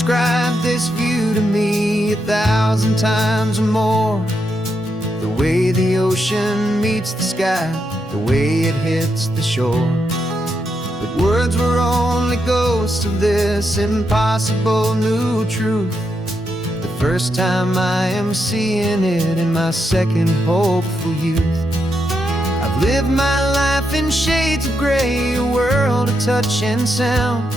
described this view to me 1,000 times or more. The way the ocean meets the sky, the way it hits the shore. But words were only ghosts of this impossible new truth. The first time I am seeing it in my second hopeful youth. I've lived my life in shades of gray, a world of touch and sound.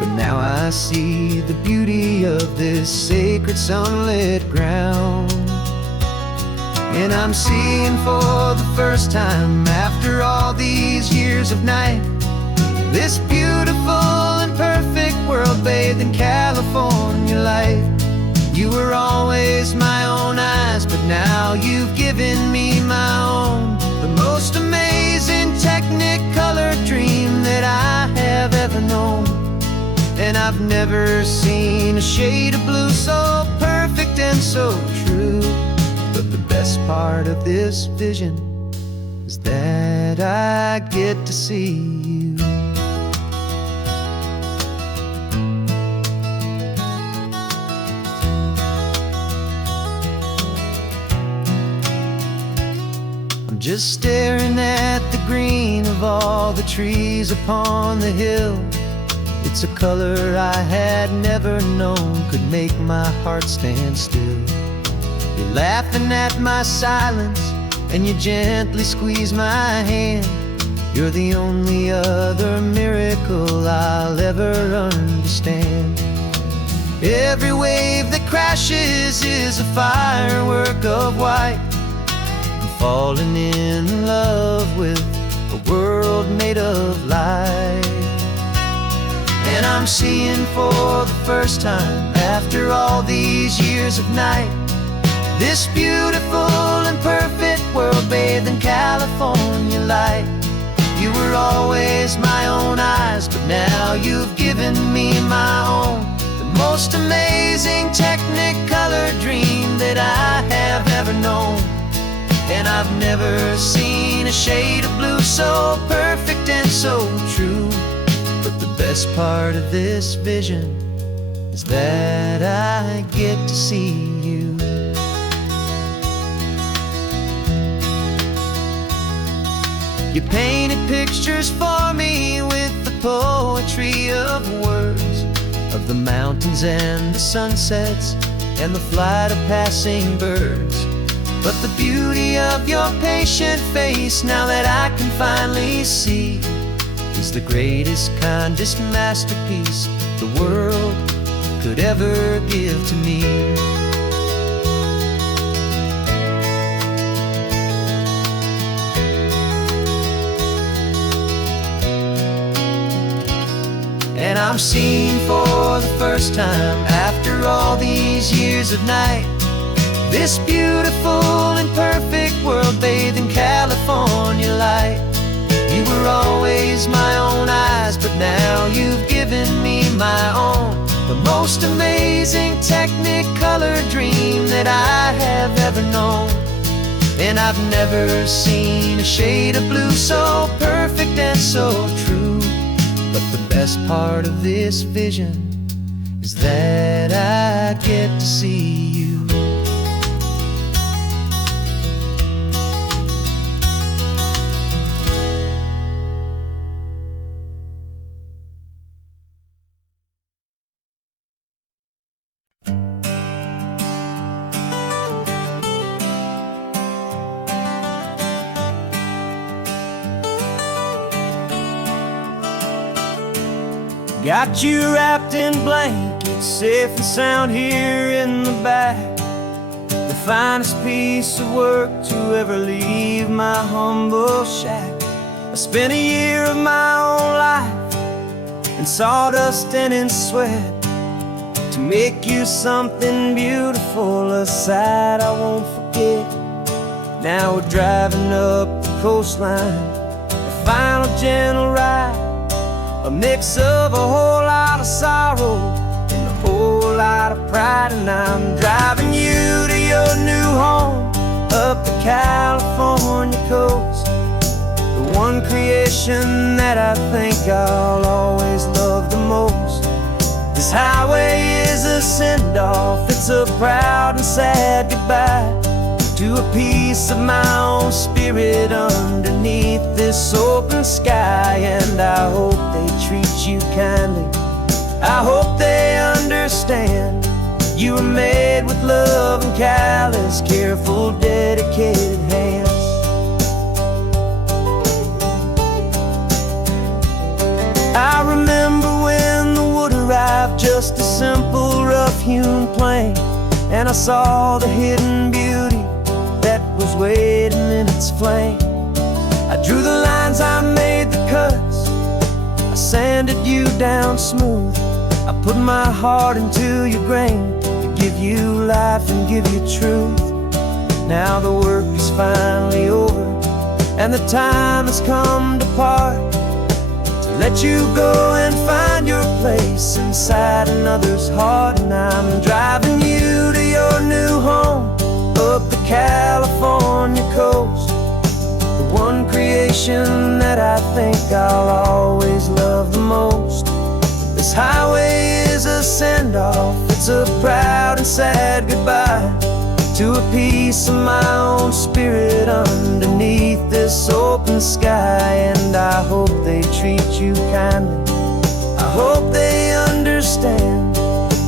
But now I see the beauty of this sacred sunlit ground. And I'm seeing for the first time, after all these years of night, this beautiful and perfect world bathed in California light. You were always my own eyes, but now you've given me my own. The most amazing technicolor dream that I have ever known. And I've never seen a shade of blue so perfect and so true. But the best part of this vision is that I get to see you. I'm just staring at the green of all the trees upon the hill. It's a color I had never known could make my heart stand still. You're laughing at my silence, and you gently squeeze my hand. You're the only other miracle I'll ever understand. Every wave that crashes is a firework of white. I'm falling in love with a world made of light. And I'm seeing for the first time, after all these years of night, this beautiful and perfect world bathed in California light. You were always my own eyes, but now you've given me my own. The most amazing technicolor dream that I have ever known. And I've never seen a shade of blue so perfect and so true. But the best part of this vision is that I get to see you. You painted pictures for me with the poetry of words, of the mountains and the sunsets and the flight of passing birds. But the beauty of your patient face, now that I can finally see, is the greatest, kindest masterpiece the world could ever give to me. And I'm seeing for the first time, after all these years of night, this beautiful and perfect world bathed in California light. You were always my own eyes, but now you've given me my own. The most amazing technicolor dream that I have ever known. And I've never seen a shade of blue so perfect and so true. But the best part of this vision is that I get to see you. Got you wrapped in blankets, safe and sound here in the back. The finest piece of work to ever leave my humble shack. I spent a year of my own life in sawdust and in sweat to make you something beautiful, a sight I won't forget. Now we're driving up the coastline, a final gentle ride, a mix of a whole lot of sorrow and a whole lot of pride. And I'm driving you to your new home up the California coast, the one creation that I think I'll always love the most. This highway a send-off, it's a proud and sad goodbye to a piece of my own spirit underneath this open sky. And I hope they treat you kindly, I hope they understand you were made with love and callous, careful, dedicated hands. I remember when the wood arrived, just a simple rough-hewn plank, and I saw the hidden beauty that was waiting in its flame. I drew the lines, I made the cuts, I sanded you down smooth. I put my heart into your grain to give you life and give you truth. Now the work is finally over, and the time has come to part, to let you go and find your place inside another's heart. And I'm driving you to your new home up the California coast, the one creation that I think I'll always love the most. This highway is a send-off, it's a proud and sad goodbye to a piece of my own spirit underneath this open sky. And I hope they treat you kindly, I hope they understand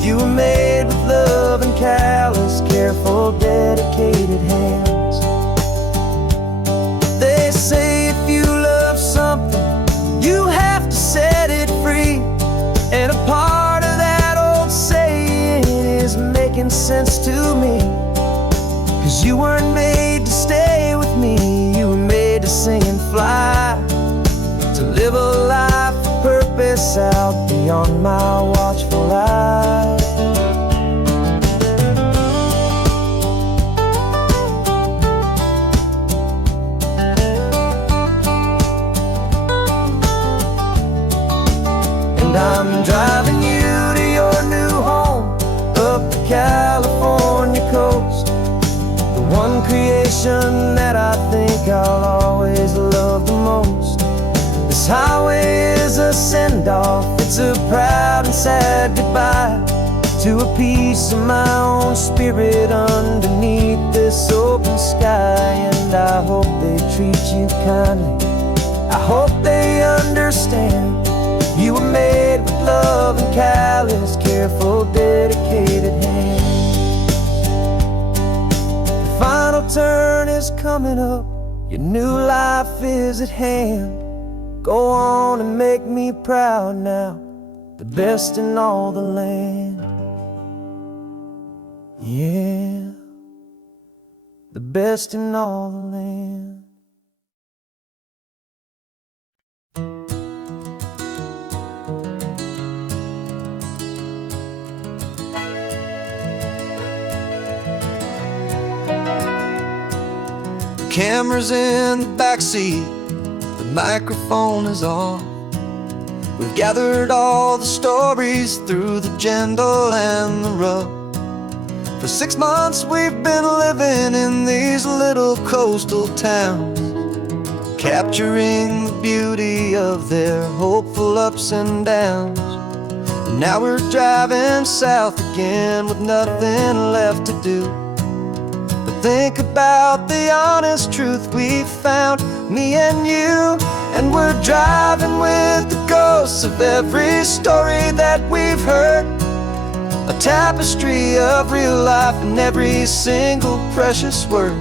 you were made with love and callous, careful, dedicated hands. They say if you love something, you have to set it free. And a part of that old saying is making sense to me, 'cause you weren't made to stay with me, you were made to sing and fly, to live a life of purpose out beyond my watchful eye. And I'm driving you to your new home up the California coast, the one creation that I think I'll always love the most. This highway is a send-off, it's a proud and sad goodbye to a piece of my own spirit underneath this open sky. And I hope they treat you kindly, I hope they understand you were made with love and callous, careful, dedicated hands. The final turn is coming up, your new life is at hand. Go on and make me proud now, the best in all the land. Yeah, the best in all the land. Camera's in the backseat, the microphone is on. We've gathered all the stories through the gentle and the rough. For 6 months we've been living in these little coastal towns, capturing the beauty of their hopeful ups and downs. And now we're driving south again with nothing left to do. Think about the honest truth we found, me and you. And we're driving with the ghosts of every story that we've heard, a tapestry of real life in every single precious word.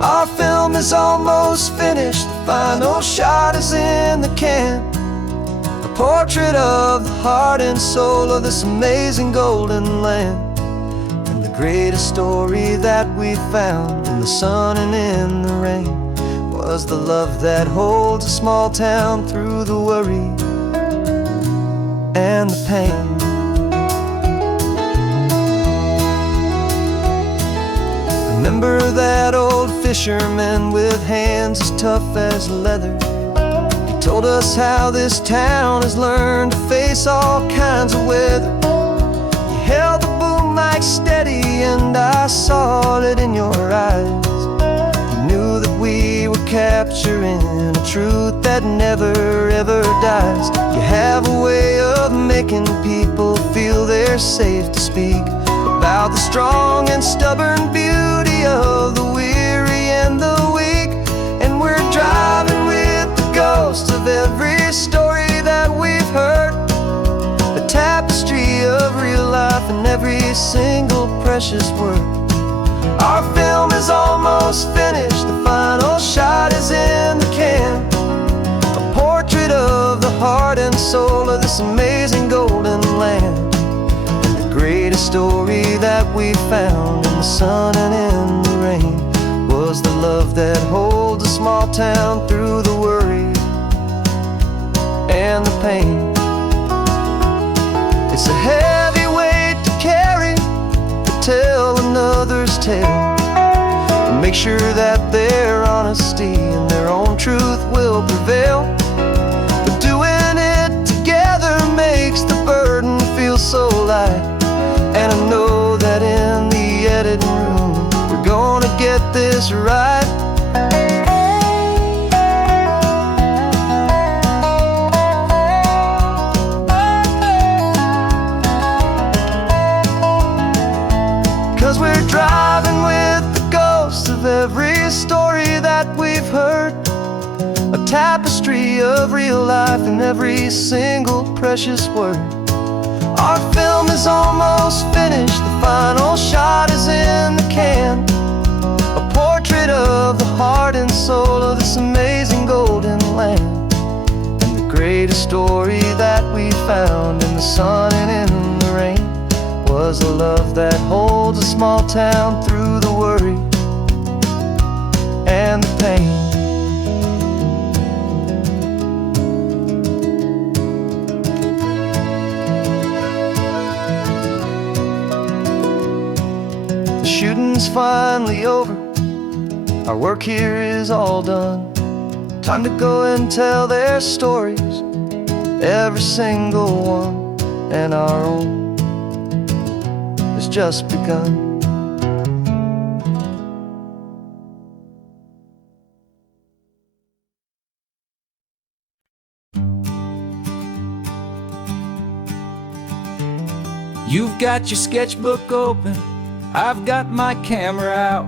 Our film is almost finished, the final shot is in the can, a portrait of the heart and soul of this amazing golden land. Greatest story that we found in the sun and in the rain was the love that holds a small town through the worry and the pain. Remember that old fisherman with hands as tough as leather? He told us how this town has learned to face all kinds of weather. He held the boom mic steady and I saw it in your eyes. You knew that we were capturing a truth that never ever dies. You have a way of of making people feel they're safe to speak about the strong and stubborn beauty of the weary and the weak. And we're driving with the ghosts of every story that we've heard, a tapestry of real life in every single precious word. Our film is almost finished, the final shot is in the can, a portrait of the heart and soul of this amazing golden land. And the greatest story that we found in the sun and in the rain was the love that holds a small town through the worry and the pain. It's a heavy weight to carry, to tell another's tale, and make sure that their honesty and their own truth will prevail. But doing it together makes the burden feel so light, and I know that in the editing room we're gonna get this right. 'Cause we're driving with the ghosts of every story that we've heard, a tapestry of real life in every single precious word. Our film is almost finished, the final shot is in the can, a portrait of the heart and soul of this amazing golden land. And the greatest story that we found in the sun and in the rain was a love that holds a small town through the worry and the pain. The shooting's finally over, our work here is all done. Time to go and tell their stories, every single one, and our own has just begun. You've got your sketchbook open, I've got my camera out.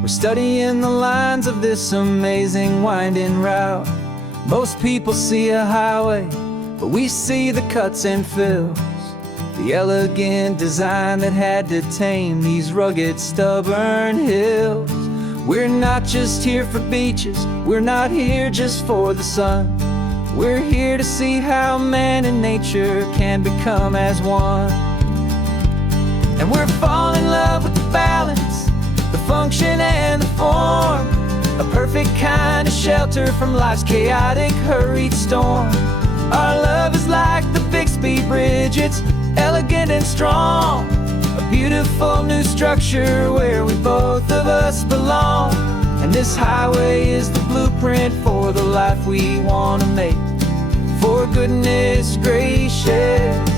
We're studying the lines of this amazing winding route. Most people see a highway, but we see the cuts and fills, the elegant design that had to tame these rugged, stubborn hills. We're not just here for beaches, we're not here just for the sun. We're here to see how man and nature can become as one. And we're falling in love with the balance, the function and the form, a perfect kind of shelter from life's chaotic, hurried storm. Our love is like the Bixby Bridge, it's elegant and strong, a beautiful new structure where we both of us belong. And this highway is the blueprint for the life we want to make, for goodness gracious,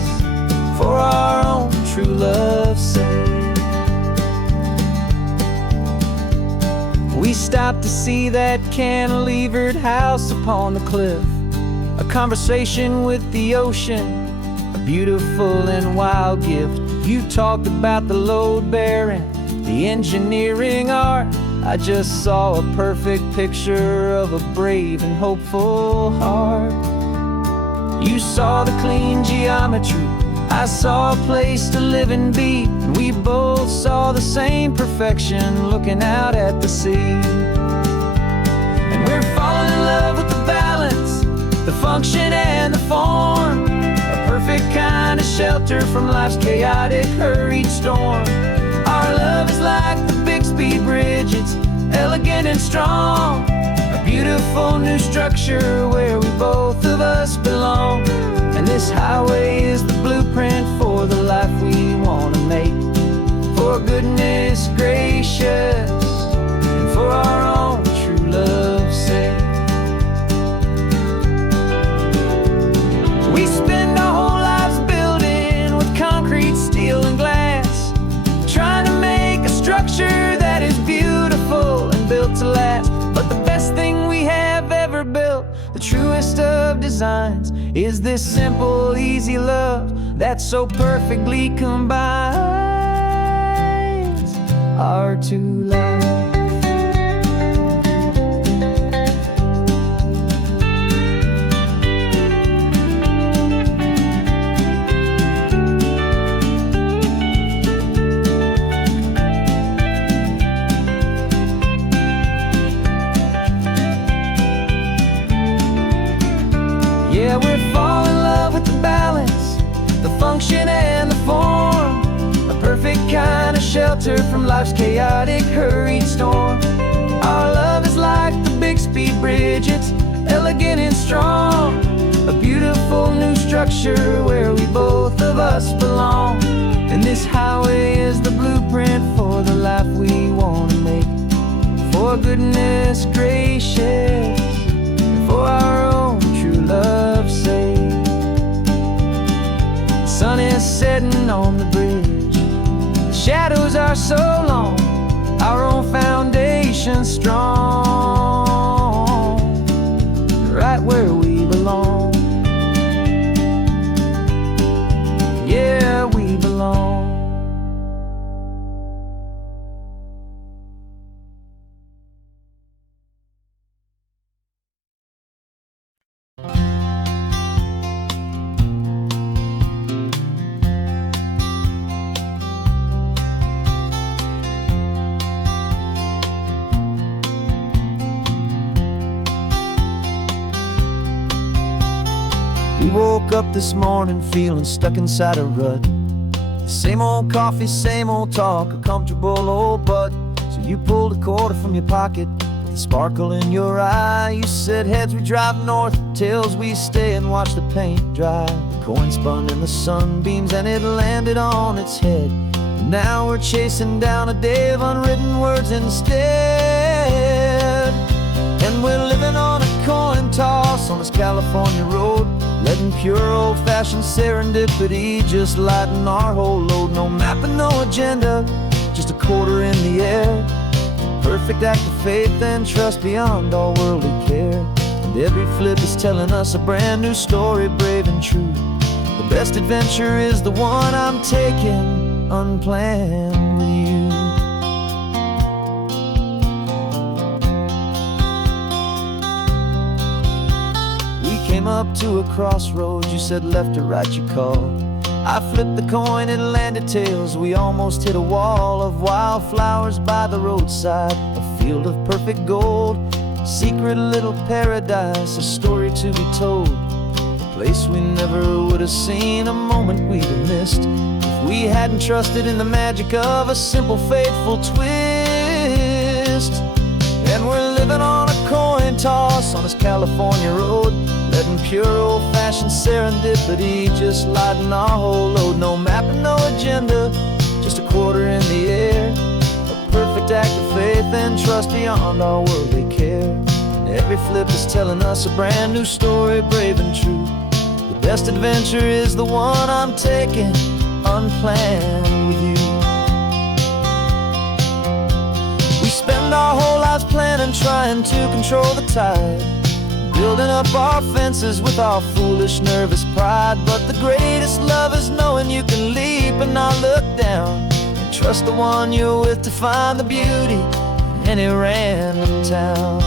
for our own true love's sake. We stopped to see that cantilevered house upon the cliff, a conversation with the ocean, a beautiful and wild gift. You talked about the load bearing, the engineering art. I just saw a perfect picture of a brave and hopeful heart. You saw the clean geometry, I saw a place to live and be, and we both saw the same perfection looking out at the sea. And we're falling in love with the balance, the function and the form, a perfect kind of shelter from life's chaotic, hurried storm. Our love is like the Bixby Bridge, it's elegant and strong, a beautiful new structure where we both of us belong. And this highway is the blueprint for the life we want to make, for goodness gracious, and for our own true love's sake. We spend our whole lives building with concrete, steel, and glass, trying to make a structure that is beautiful and built to last. But the best thing we have ever built, the truest of designs is this simple, easy love that so perfectly combines our two lives. Yeah, we're falling in love with the balance, the function and the form, a perfect kind of shelter from life's chaotic, hurried storm. Our love is like the Bixby Bridge, it's elegant and strong, a beautiful new structure where we both of us belong. And this highway is the blueprint for the life we want to make. For goodness gracious, for our own true love's sake. The sun is setting on the bridge, the shadows are so long, our own foundation strong, right where we belong. Yeah, we belong. We woke up this morning feeling stuck inside a rut. Same old coffee, same old talk, a comfortable old butt. So you pulled a quarter from your pocket with a sparkle in your eye. You said heads we drive north, tails we stay and watch the paint dry. The coin spun in the sunbeams and it landed on its head. And now we're chasing down a day of unwritten words instead. And we're living on a coin toss on this California road, letting pure old-fashioned serendipity just lighten our whole load. No map and no agenda, just a quarter in the air. Perfect act of faith and trust beyond all worldly care. And every flip is telling us a brand new story, brave and true. The best adventure is the one I'm taking unplanned with you. Came up to a crossroads, you said left or right you called. I flipped the coin, it landed tails. We almost hit a wall of wildflowers by the roadside, a field of perfect gold, secret little paradise, a story to be told. A place we never would have seen, a moment we'd have missed if we hadn't trusted in the magic of a simple, faithful twist. And we're living on a coin toss on this California road, letting pure old-fashioned serendipity just lighten our whole load. No map and no agenda, just a quarter in the air. A perfect act of faith and trust beyond our worldly care. And every flip is telling us a brand new story, brave and true. The best adventure is the one I'm taking unplanned with you. We spend our whole lives planning, trying to control the tide, building up our fences with our foolish, nervous pride. But the greatest love is knowing you can leap and not look down, and trust the one you're with to find the beauty in any random town.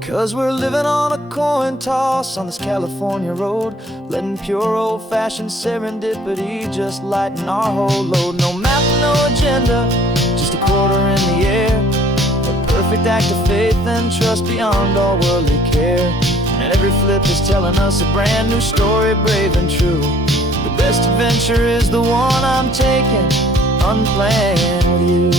'Cause we're living on a coin toss on this California road, letting pure old-fashioned serendipity just lighten our whole load. No map, no agenda, just a quarter in the air. A perfect act of faith and trust beyond all worldly care. And every flip is telling us a brand new story, brave and true. The best adventure is the one I'm taking unplanned with you.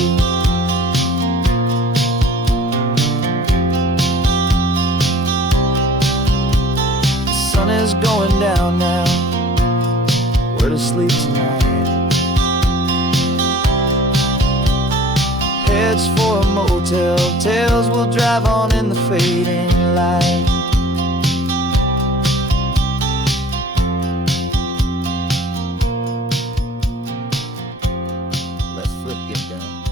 Sun is going down now, we're to sleep tonight. Heads for a motel, tails will drive on in the fading light. get done.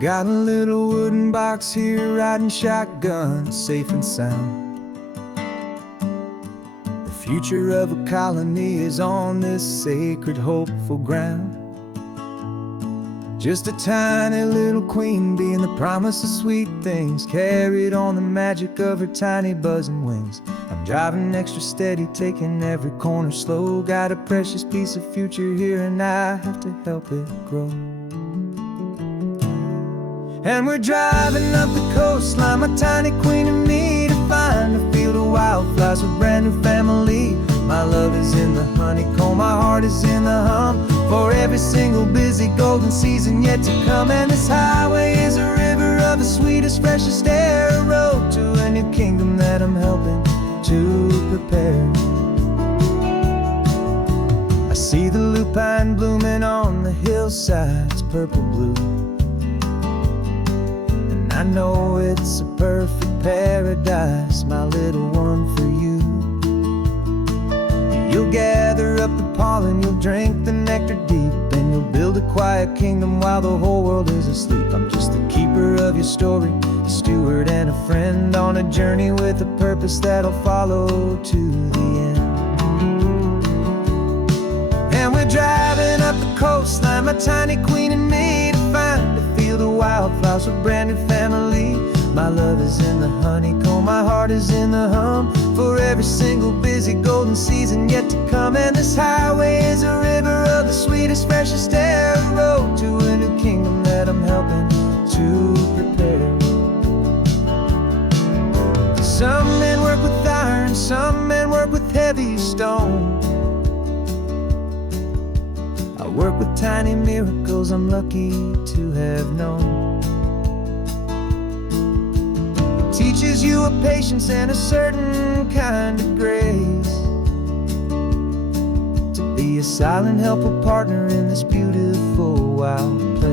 Got a little wooden box here, riding shotgun, safe and sound. The future of a colony is on this sacred, hopeful ground. Just a tiny little queen bee and the promise of sweet things, carried on the magic of her tiny buzzing wings. I'm driving extra steady, taking every corner slow. Got a precious piece of future here and I have to help it grow. And we're driving up the coastline, my tiny queen and me, to find a field of wildflowers with brand new family. My love is in the honeycomb, my heart is in the hum, for every single busy golden season yet to come. And this highway is a river of the sweetest, freshest air, a road to a new kingdom that I'm helping to prepare. I see the lupine blooming on the hillsides, purple blue. I know it's a perfect paradise, my little one, for you. You'll gather up the pollen, you'll drink the nectar deep, and you'll build a quiet kingdom while the whole world is asleep. I'm just the keeper of your story, a steward and a friend, on a journey with a purpose that'll follow to the end. And we're driving up the coastline, my tiny queen and me, to find a field of wildflowers with brand new family. My love is in the honeycomb, my heart is in the hum, for every single busy golden season yet to come. And this highway is a river of the sweetest, freshest air, a road to a new kingdom that I'm helping to prepare. Some men work with iron, some men work with heavy stone. I work with tiny miracles I'm lucky to have known. It teaches you a patience and a certain kind of grace, to be a silent, helpful partner in this beautiful, wild place.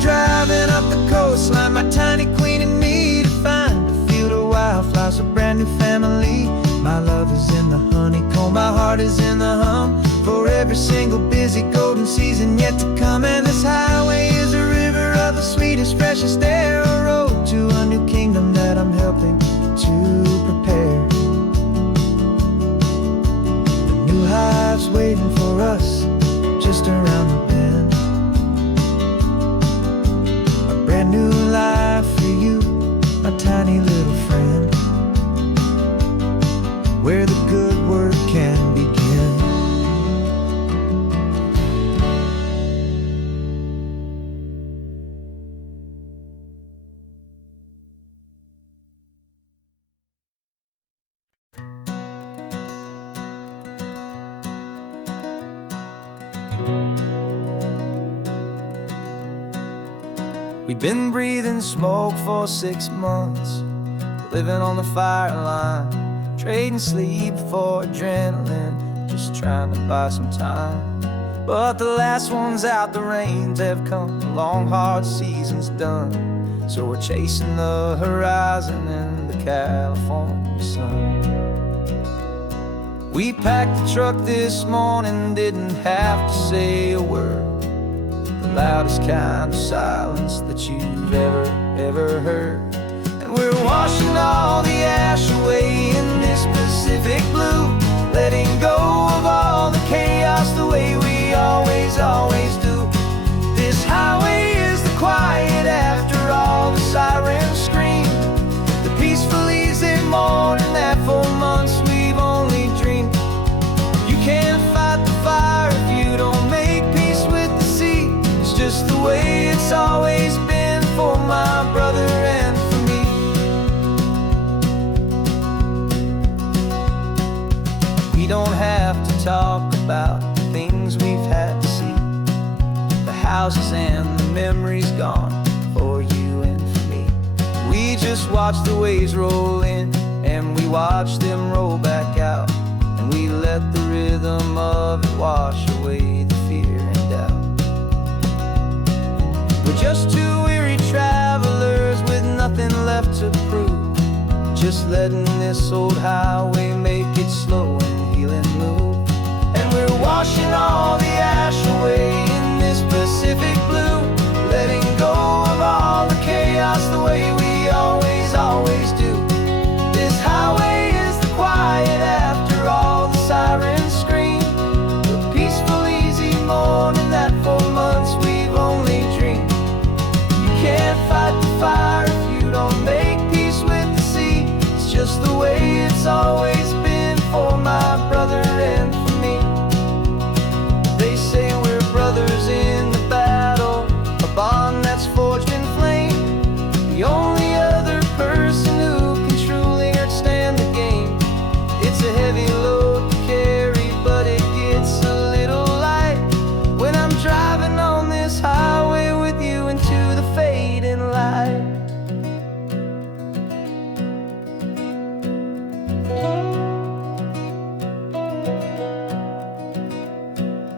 Driving up the coastline, my tiny queen and me, to find a field of wildflowers, a brand new family. My love is in the honeycomb, my heart is in the hum, for every single busy golden season yet to come. And this highway is a river of the sweetest, freshest air, a road to a new kingdom that I'm helping to prepare. The new hive's waiting for us just around the bend. Brand new life for you, my tiny little friend, where the good work can begin. We've been breathing smoke for 6 months, living on the fire line, trading sleep for adrenaline, just trying to buy some time. But the last one's out, the rains have come, the long hard season's done, so we're chasing the horizon in the California sun. We packed the truck this morning, didn't have to say a word, the loudest kind of silence that you've ever heard. And we're washing all the ash away in this Pacific blue, letting go of all the chaos the way we always do. This highway is the quiet after all the sirens scream, the peaceful easy morning that for months we've only dreamed. We don't have to talk about the things we've had to see, the houses and the memories gone for you and for me. We just watch the waves roll in, and we watch them roll back out, and we let the rhythm of it wash away the fear and doubt. We're just two weary travelers with nothing left to prove, just letting this old highway make it slow and healing move. And we're washing all the ash away in this Pacific blue, letting go of all the chaos the way we always do. This highway is the quiet after all the sirens scream, the peaceful, easy morning that for months we've only dreamed. You can't fight the fire if you don't make peace with the sea. It's just the way it's always been for my brother and for me. They say we're brothers in the battle, a bond that's forged in flame. The only other person who can truly understand the game. It's a heavy load to carry, but it gets a little light when I'm driving on this highway with you into the fading light.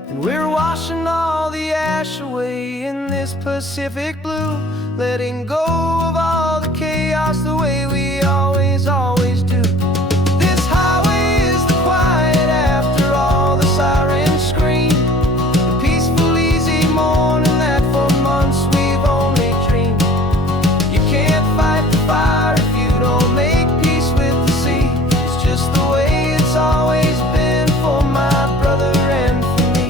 And we're washing all the ash away in this Pacific blue, letting go of all the chaos the way we always do. This highway is the quiet after all the sirens scream, the peaceful, easy morning that for months we've only dreamed. You can't fight the fire if you don't make peace with the sea. It's just the way it's always been for my brother and for me.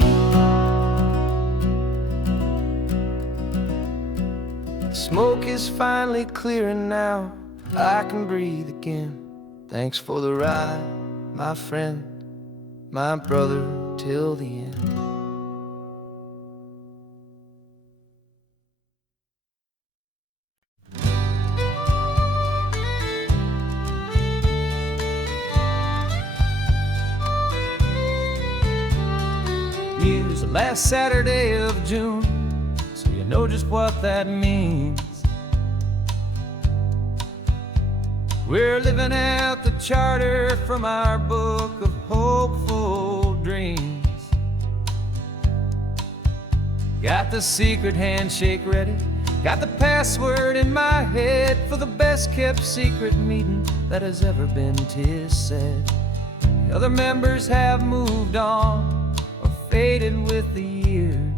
The smoke is finally clearing now, I can breathe again. Thanks for the ride, my friend, my brother, till the end. Use the last Saturday of June, so you know just what that means. We're living out the charter from our book of hopeful dreams. Got the secret handshake ready, got the password in my head for the best kept secret meeting that has ever been, 'tis said. The other members have moved on or faded with the years,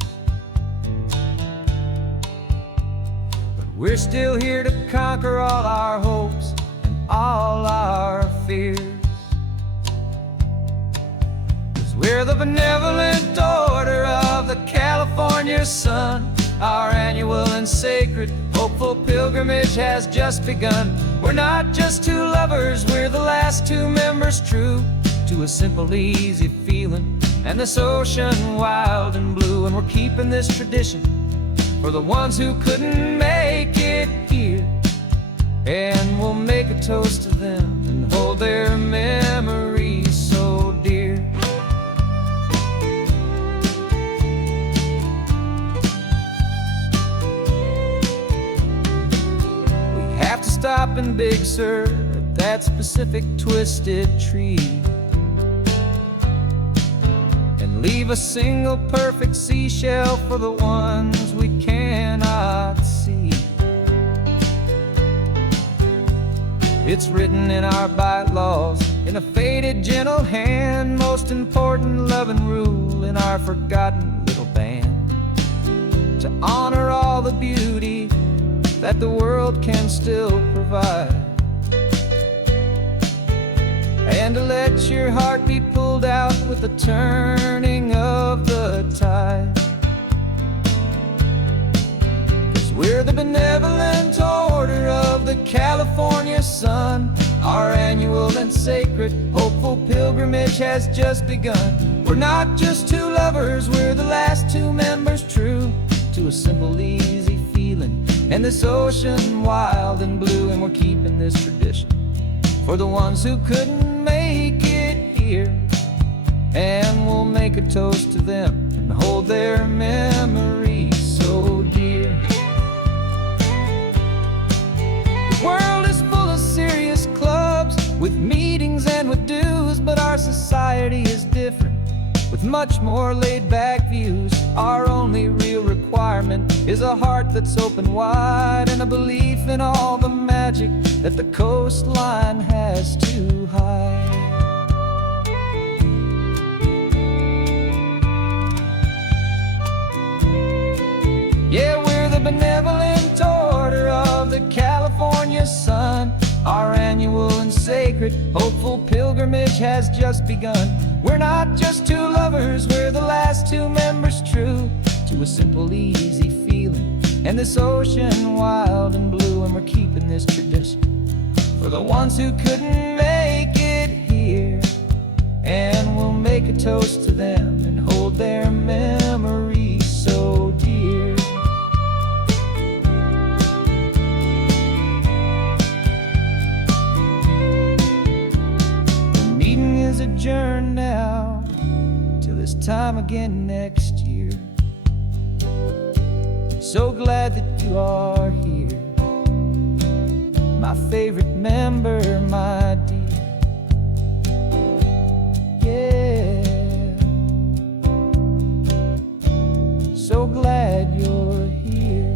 but we're still here to conquer all our hopes, all our fears. 'Cause we're the benevolent order of the California sun. Our annual and sacred hopeful pilgrimage has just begun. We're not just two lovers, we're the last two members true to a simple, easy feeling and this ocean wild and blue. And we're keeping this tradition for the ones who couldn't make it here, and we'll make a toast to them and hold their memories so dear. We have to stop in Big Sur at that specific twisted tree and leave a single perfect seashell for the ones we cannot see. It's written in our bylaws, in a faded gentle hand, most important loving rule in our forgotten little band, to honor all the beauty that the world can still provide, and to let your heart be pulled out with the turning of the tide. 'Cause we're the benevolent order of the California sun. Our annual and sacred hopeful pilgrimage has just begun. We're not just two lovers, we're the last two members true to a simple, easy feeling and this ocean wild and blue. And we're keeping this tradition for the ones who couldn't make it here, make a toast to them and hold their memories so dear. The world is full of serious clubs with meetings and with dues, but our society is different, with much more laid-back views. Our only real requirement is a heart that's open wide and a belief in all the magic that the coastline has to hide. Yeah, we're the benevolent order of the California sun. Our annual and sacred, hopeful pilgrimage has just begun. We're not just two lovers, we're the last two members true to a simple, easy feeling. And this ocean wild and blue, and we're keeping this tradition for the ones who couldn't make it here. And we'll make a toast to them and hold their memories so dear. The meeting is adjourned now till this time again next year. So glad that you are here, my favorite member, my dear. Yeah, so glad you're here.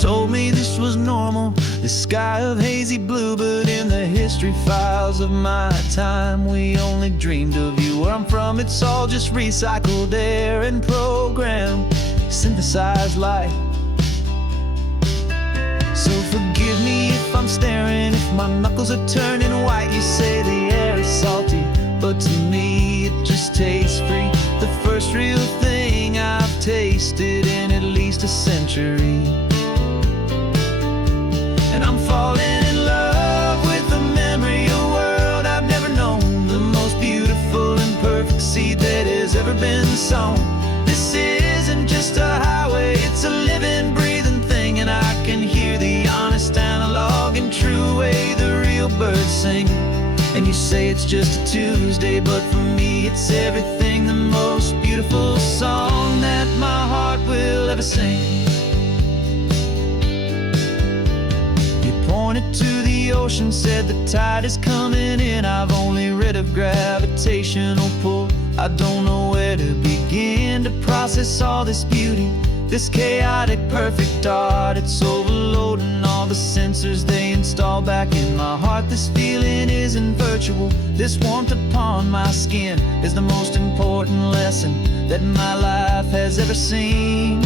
Told me this was normal, this sky of hazy blue, but in the history files of my time, we only dreamed of you. Where I'm from, it's all just recycled air and programmed, synthesized light. So forgive me if I'm staring, if my knuckles are turning white. You say the air is salty, but to me it just tastes free. The first real thing I've tasted in at least a century. And I'm falling in love with the memory of a world I've never known, the most beautiful and perfect seed that has ever been sown. This isn't just a highway, it's a living, breathing thing, and I can hear the honest, analog, and true way the real birds sing. And you say it's just a Tuesday, but for me it's everything, the most beautiful song that my heart will ever sing. Pointed to the ocean, said the tide is coming in. I've only read of gravitational pull. I don't know where to begin to process all this beauty, this chaotic, perfect art. It's overloading all the sensors they install back in my heart. This feeling isn't virtual. This warmth upon my skin is the most important lesson that my life has ever seen.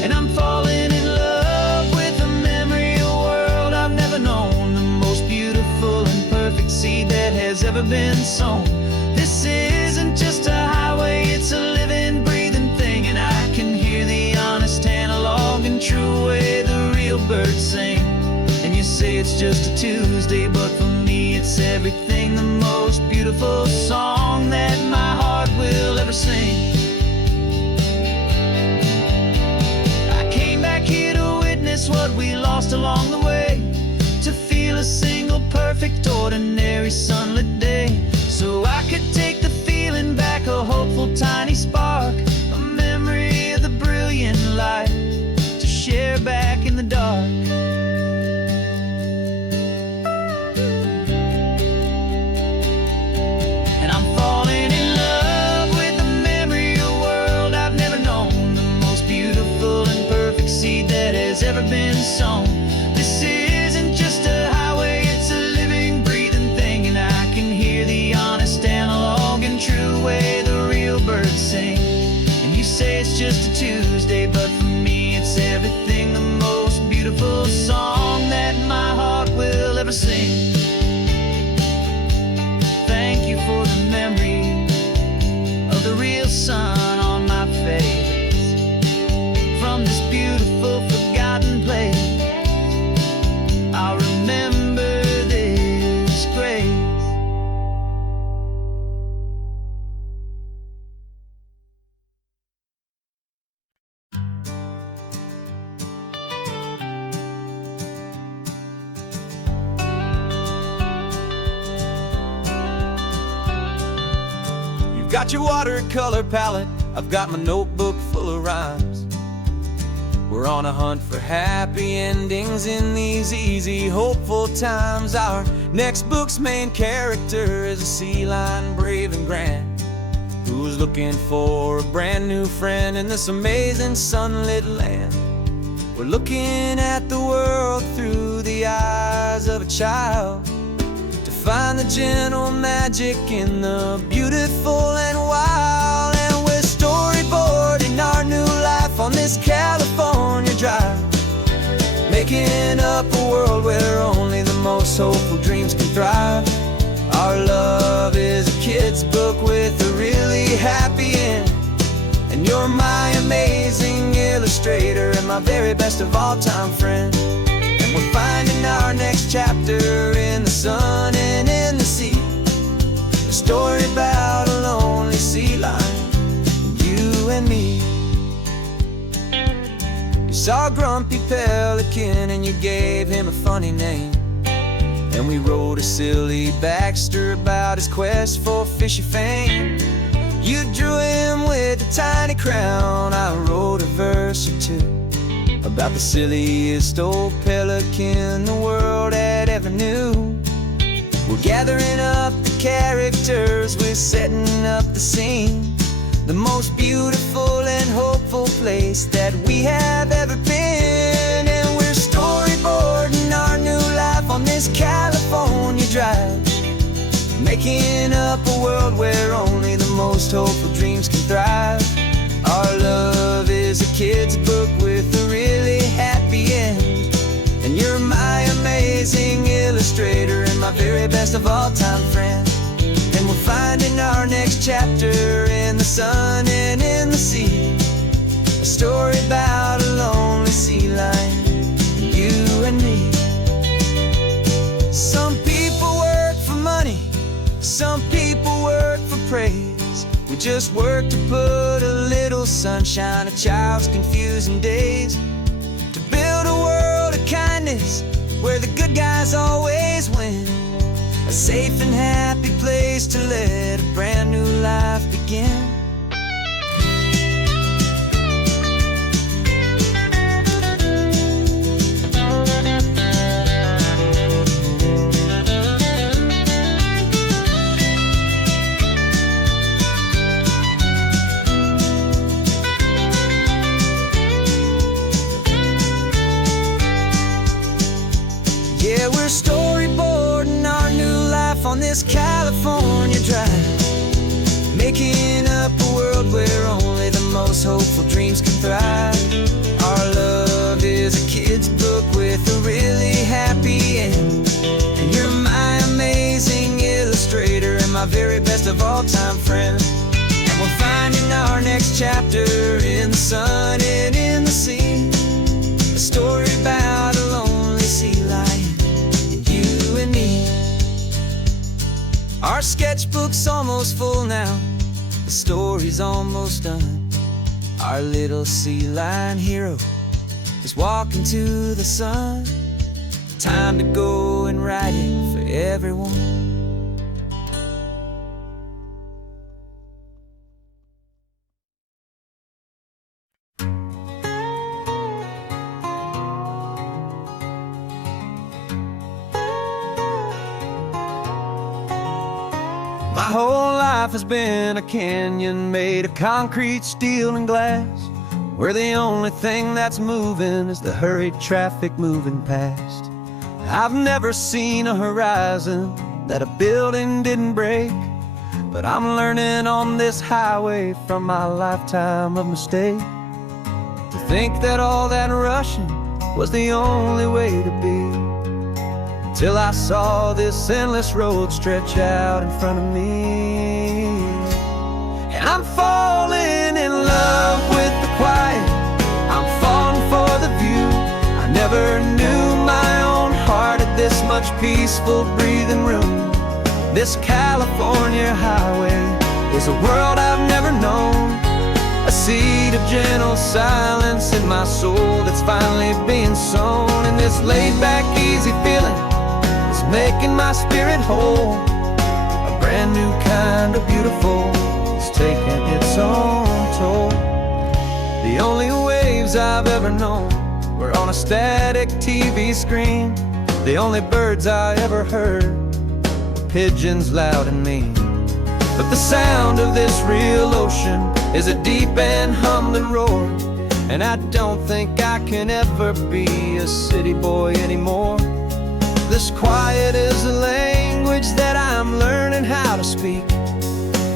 And I'm falling in love known, the most beautiful and perfect seed that has ever been sown. This isn't just a highway, it's a living, breathing thing, and I can hear the honest, analog, and true way the real birds sing. And you say it's just a Tuesday, but for me it's everything, the most beautiful song that my heart will ever sing. I came back here to witness what we lost along the way, to feel a single, perfect, ordinary, sunlit day, so I could take the feeling back, a hopeful, tiny spark, a memory of the brilliant light, to share back in the dark. And I'm falling in love with the memory of a world I've never known, the most beautiful and perfect seed that has ever been sown. This isn't just a highway, it's a living, breathing thing, and I can hear the honest, analog, and true way the real birds sing. And you say it's just a Tuesday, but for me it's everything, the most beautiful song that my heart will ever sing. Thank you for the memory of the real sun on my face, from this beautiful, forgotten place. got your watercolor palette, I've got my notebook full of rhymes. We're on a hunt for happy endings in these easy, hopeful times. Our next book's main character is a sea lion, brave and grand, who's looking for a brand new friend in this amazing sunlit land. We're looking at the world through the eyes of a child, to find the gentle magic in the beautiful and wild. And we're storyboarding our new life on this California drive, making up a world where only the most hopeful dreams can thrive. Our love is a kid's book with a really happy end, and you're my amazing illustrator and my very best of all time friend. And we're finding our next chapter in the sun and in the sea, a story about a lonely sea lion, you and me. You saw a grumpy pelican and you gave him a funny name, and we wrote a silly Baxter about his quest for fishy fame. You drew him with a tiny crown, I wrote a verse or two about the silliest old pelican the world had ever knew. We're gathering up the characters, we're setting up the scene, the most beautiful and hopeful place that we have ever been. And we're storyboarding our new life on this California drive, making up a world where only the most hopeful dreams can thrive. Our love is a kid's book with a really happy end, and you're my amazing illustrator and my very best of all time friend. And we're finding our next chapter in the sun and in the sea, a story about a lonely sea lion, you and me. Some people work for money, some people work for praise. We just work to put a little sunshine in a child's confusing days, to build a world of kindness where the good guys always win, a safe and happy place to let a brand new life begin. Yeah, we're storyboarding our new life on this California drive, making up a world where only the most hopeful dreams can thrive. Our love is a kid's book with a really happy end, and you're my amazing illustrator and my very best of all time friend. And we're finding our next chapter in the sun and in the sea, a story about a lonely sea lion, you and me. Our sketchbook's almost full now, the story's almost done. Our little sea lion hero is walking to the sun. Time to go and write it for everyone. My whole life has been a canyon made of concrete, steel, and glass, where the only thing that's moving is the hurried traffic moving past. I've never seen a horizon that a building didn't break, but I'm learning on this highway from my lifetime of mistake, to think that all that rushing was the only way to be, till I saw this endless road stretch out in front of me. And I'm falling in love with the quiet, I'm falling for the view. I never knew my own heart had this much peaceful breathing room. This California highway is a world I've never known, a seed of gentle silence in my soul that's finally being sown. And this laid-back, easy feeling making my spirit whole, a brand new kind of beautiful is ever known were on a static TV screen. The only birds I ever heard were pigeons loud and mean. But the sound of this real ocean is a deep and humbling roar, and I don't think I can ever be a city boy anymore. This quiet is a language that I'm learning how to speak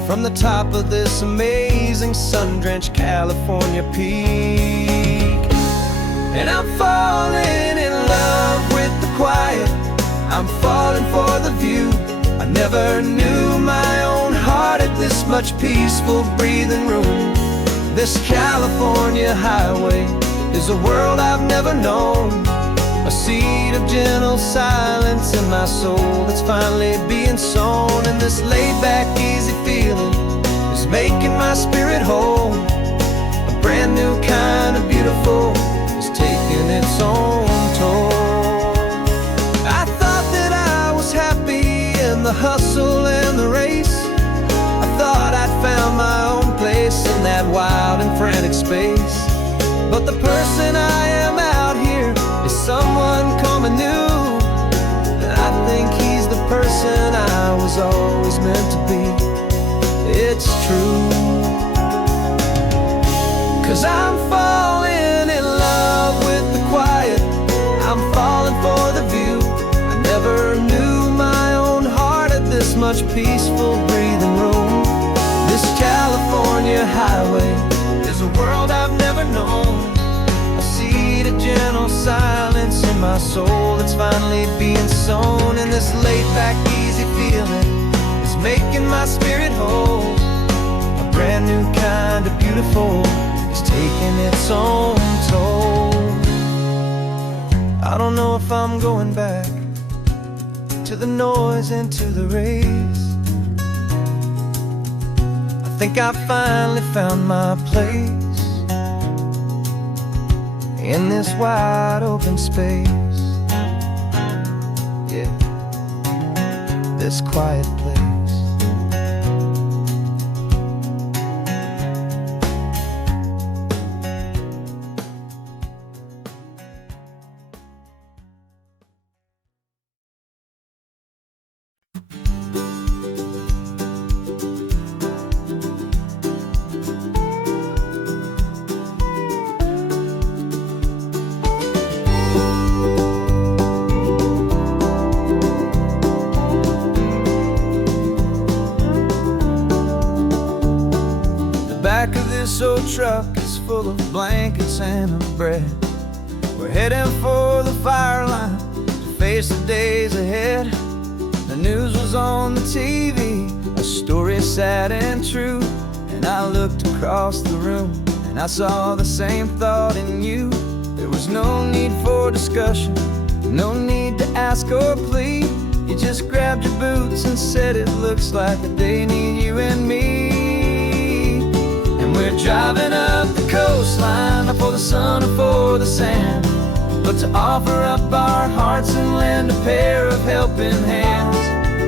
from the top of this amazing sun-drenched California peak. And I'm falling in love with the quiet, I'm falling for the view. I never knew my own heart had this much peaceful breathing room. This California highway is a world I've never known, a seed of gentle silence in my soul that's finally being sown. And this laid-back, easy feeling is making my spirit whole. A brand new kind of beautiful is taking its own toll. I thought that I was happy in the hustle and the race. I thought I'd found my own place in that wild and frantic space. But the person I am out here is someone coming new, and I think he's the person I was always meant to be. It's true, 'cause I'm falling in love with the quiet, I'm falling for the view. I never knew my own heart had this much peaceful breathing room. This California highway is a world I've never known, a seed of gentle silence in my soul that's finally being sown. And this laid-back, easy feeling is making my spirit whole. A brand new kind of beautiful is taking its own toll. I don't know if I'm going back to the noise and to the race. I think I finally found my place in this wide open space. Yeah, this quiet place. Back of this old truck is full of blankets and of bread. We're heading for the fire line to face the days ahead. The news was on the TV, a story sad and true. And I looked across the room and I saw the same thought in you. There was no need for discussion, no need to ask or plead. You just grabbed your boots and said it looks like the day need you and me. We're driving up the coastline, not for the sun or for the sand, but to offer up our hearts and lend a pair of helping hands.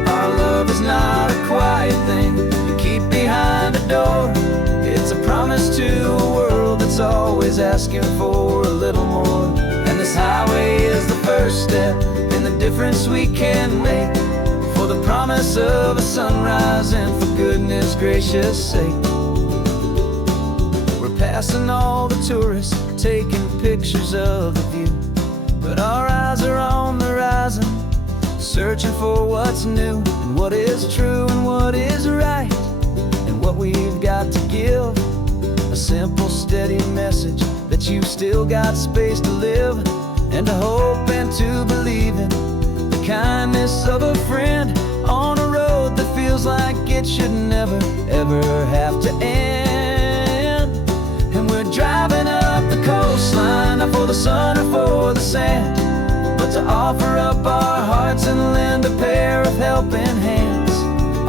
Our love is not a quiet thing you keep behind a door. It's a promise to a world that's always asking for a little more. And this highway is the first step in the difference we can make, for the promise of a sunrise and for goodness gracious sake. Passing all the tourists, taking pictures of the view, but our eyes are on the horizon, searching for what's new and what is true and what is right, and what we've got to give. A simple, steady message that you've still got space to live, and to hope and to believe in the kindness of a friend on a road that feels like it should never, ever have to end. Driving up the coastline, not for the sun or for the sand, but to offer up our hearts and lend a pair of helping hands.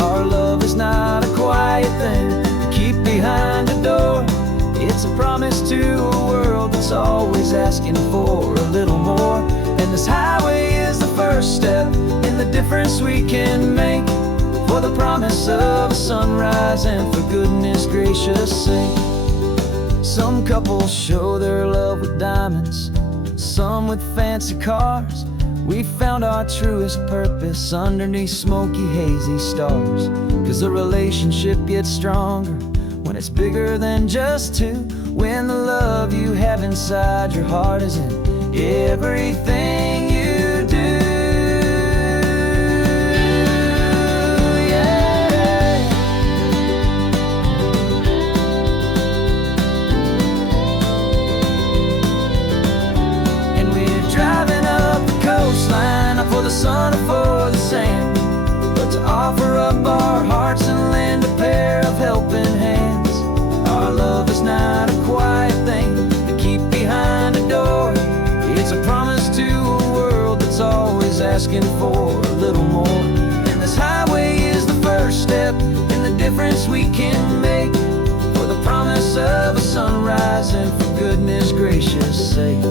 Our love is not a quiet thing to keep behind a door. It's a promise to a world that's always asking for a little more. And this highway is the first step in the difference we can make, for the promise of a sunrise and for goodness gracious sake. Some couples show their love with diamonds, some with fancy cars. We found our truest purpose underneath smoky, hazy stars. 'Cause the relationship gets stronger when it's bigger than just two. When the love you have inside your heart is in everything you do. For the sun or for the sand, but to offer up our hearts and lend a pair of helping hands. Our love is not a quiet thing to keep behind a door. It's a promise to a world that's always asking for a little more. And this highway is the first step in the difference we can make, for the promise of a sunrise and for goodness gracious sake.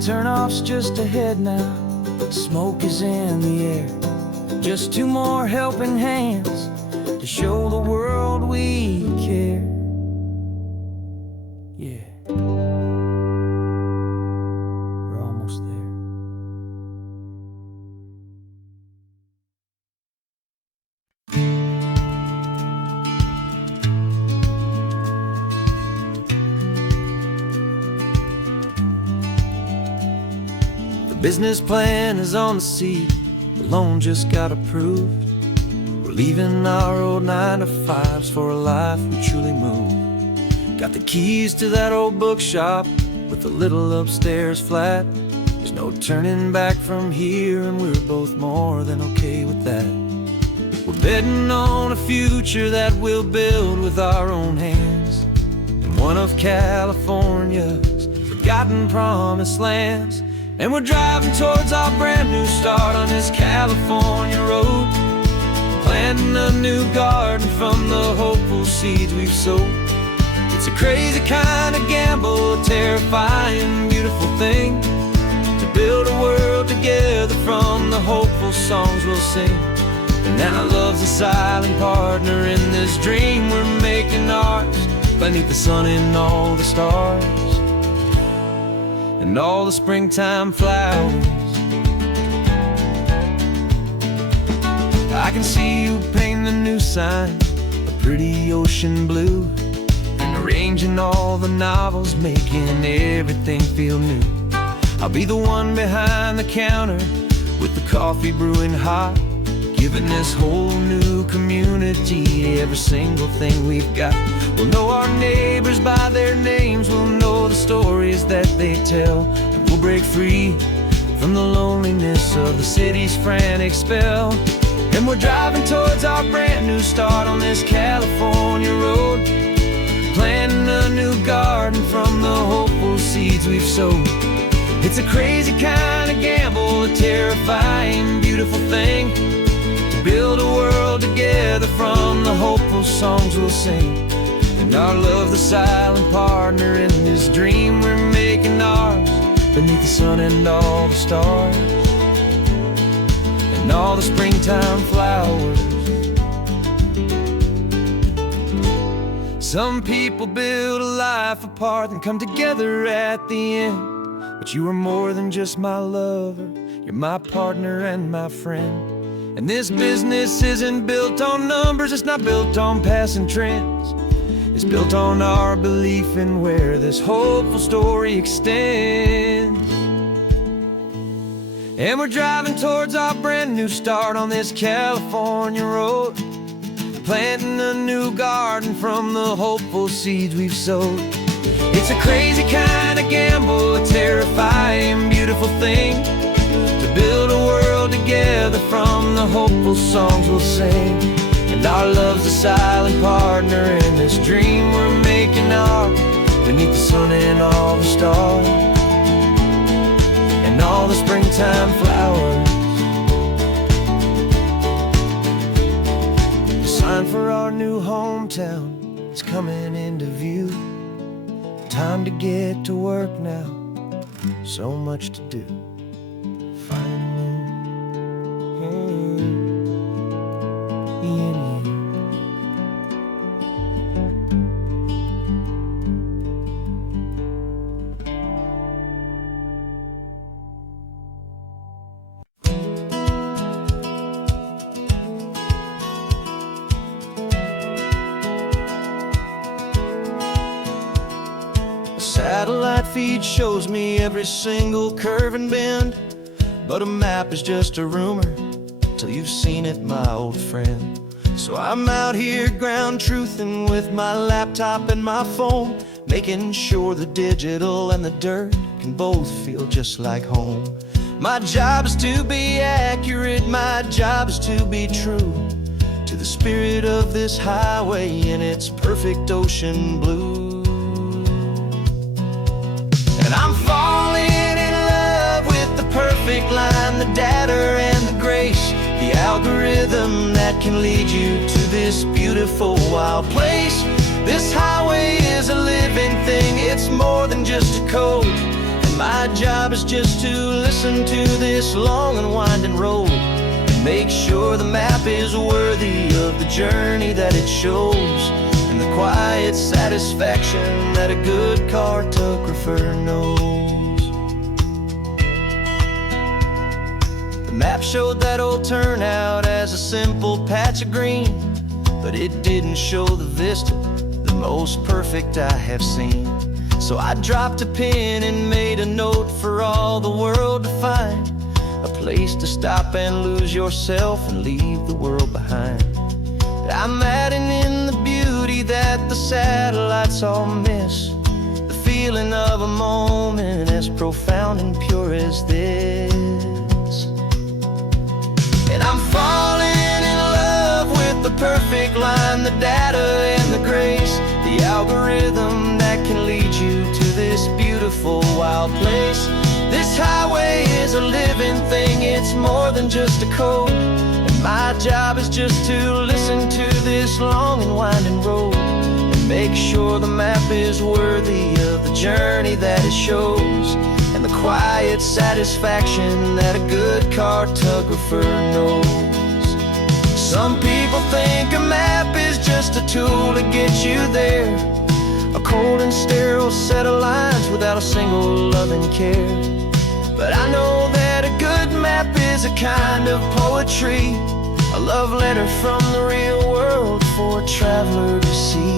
Turn-off's just ahead now, smoke is in the air. Just two more helping hands to show the world we care. Yeah, we're almost there. Business plan is on the seat, the loan just got approved. We're leaving our old 9-to-5s for a life we truly move. Got the keys to that old bookshop with the little upstairs flat. There's no turning back from here, and we're both more than okay with that. We're betting on a future that we'll build with our own hands, in one of California's forgotten promised lands. And we're driving towards our brand new start on this California road, planting a new garden from the hopeful seeds we've sowed. It's a crazy kind of gamble, a terrifying, beautiful thing, to build a world together from the hopeful songs we'll sing. And now love's a silent partner in this dream we're making ours, beneath the sun and all the stars and all the springtime flowers. I can see you painting a new sign, a pretty ocean blue, and arranging all the novels, making everything feel new. I'll be the one behind the counter with the coffee brewing hot, giving this whole new community every single thing we've got. We'll know our neighbors by their names, we'll know the stories that they tell, and we'll break free from the loneliness of the city's frantic spell. And we're driving towards our brand new start on this California road, planting a new garden from the hopeful seeds we've sowed. It's a crazy kind of gamble, a terrifying, beautiful thing, to build a world together from the hopeful songs we'll sing. And our love, the silent partner in this dream we're making ours, beneath the sun and all the stars and all the springtime flowers. Some people build a life apart and come together at the end, but you are more than just my lover, you're my partner and my friend. And this business isn't built on numbers, it's not built on passing trends. It's built on our belief in where this hopeful story extends. And we're driving towards our brand new start on this California road, planting a new garden from the hopeful seeds we've sowed. It's a crazy kind of gamble, a terrifying, beautiful thing, to build a world together from the hopeful songs we'll sing. And our love's a silent partner in this dream we're making ours, beneath the sun and all the stars and all the springtime flowers. The sign for our new hometown is coming into view. Time to get to work now, so much to do. satellite feed shows me every single curve and bend, but a map is just a rumor till you've seen it, my old friend. So I'm out here ground truthing with my laptop and my phone, making sure the digital and the dirt can both feel just like home. My job is to be accurate, my job is to be true to the spirit of this highway in its perfect ocean blue. And I'm falling in love with the perfect line, the data and the grace, the algorithm that can lead you to this beautiful wild place. This highway is a living thing, it's more than just a code. And my job is just to listen to this long and winding road and make sure the map is worthy of the journey that it shows, and the quiet satisfaction that a good cartographer knows. The map showed that old turnout as a simple patch of green, but it didn't show the vista, the most perfect I have seen. So I dropped a pin and made a note for all the world to find, a place to stop and lose yourself and leave the world behind. I'm adding in the beauty that the satellites all miss, the feeling of a moment as profound and pure as this. And I'm falling in love with the perfect line, the data and the grace, the algorithm that can lead you to this beautiful wild place. This highway is a living thing, it's more than just a code. And my job is just to listen to this long and winding road and make sure the map is worthy of the journey that it shows, and the quiet satisfaction that a good cartographer knows. Some people think a map is just a tool to get you there, a cold and sterile set of lines without a single loving care. But I know that a good map is a kind of poetry, a love letter from the real world for a traveler to see.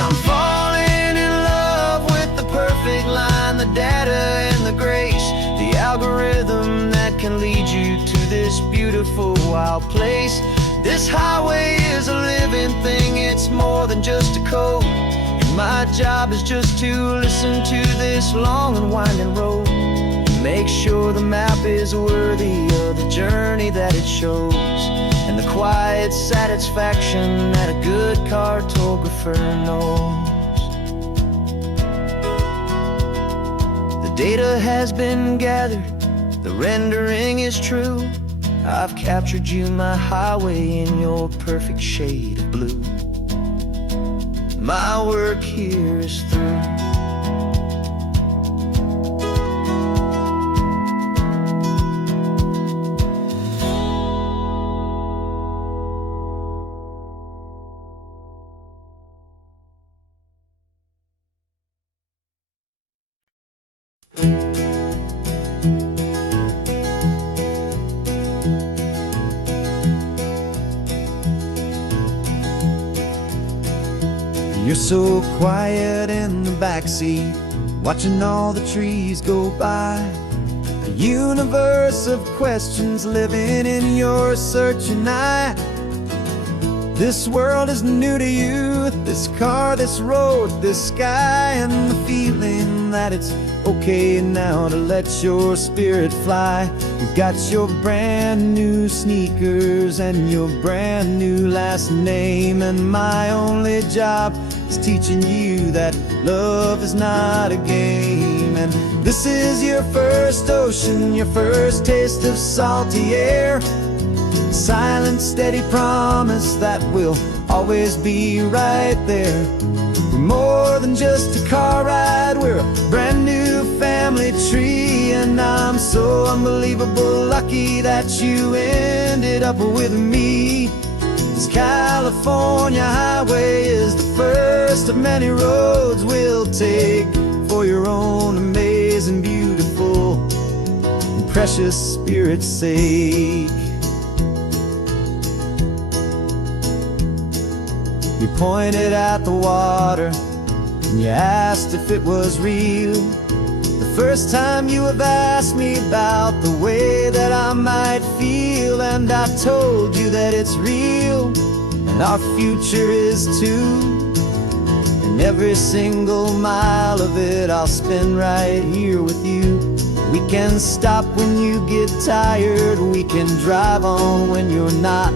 I'm falling in love with the perfect line, the data and the grace, the algorithm that can lead you to this beautiful wild place. This highway is a living thing, it's more than just a code. And my job is just to listen to this long and winding road and make sure the map is worthy of the journey that it shows, and the quiet satisfaction that a good cartographer knows. The data has been gathered, the rendering is true. I've captured you, my highway, in your perfect shade of blue. My work here is through. You're so quiet in the backseat, watching all the trees go by. A universe of questions living in your searching eye. This world is new to you, this car, this road, this sky, and the feeling that it's okay now to let your spirit fly. You've got your brand new sneakers and your brand new last name, and my only job is teaching you that love is not a game. And this is your first ocean, your first taste of salty air, silent, steady promise that we'll always be right there. We're more than just a car ride, we're a brand new family tree, and I'm I'm so unbelievable lucky that you ended up with me. This California highway is the first of many roads we'll take for your own amazing, beautiful, and precious spirit's sake. You pointed at the water and you asked if it was real. The first time you have asked me about the way that I might feel, and I told you that it's real and our future is too. And every single mile of it I'll spend right here with you. We can stop when you get tired, we can drive on when you're not,